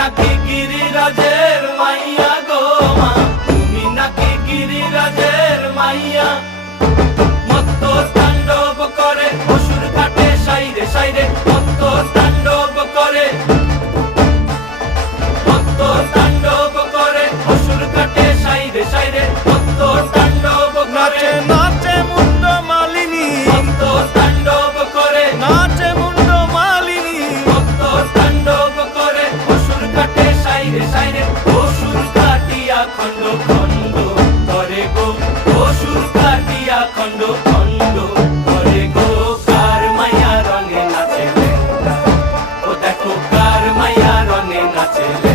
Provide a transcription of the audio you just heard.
নাকি গিরিরাজের মাইয়া গো মা, তুমি নাকি গিরিরাজের মাইয়া। মত্ত তাণ্ডব করে অসুর কাটে সাইরে সাইরে, মত্ত তাণ্ডব করে, মত্ত তাণ্ডব করে অসুর কাটে সাইরে সাইরে, মত্ত তাণ্ডব করে। নাচে মুন্ড মালিনী, মত্ত তাণ্ডব করে, নাচে মুন্ড মালিনী, মত্ত তাণ্ডব করে অসুর কাটে সাইরে সাইরে, অসুর কাটিয়া খণ্ড খণ্ড করে গো, অসুর কাটিয়া খণ্ড খণ্ড করে গো। কার মায়া রঙে নাচে লেঙ্গা, ও দেখো কার মায়া রঙে নাচে লেঙ্গা।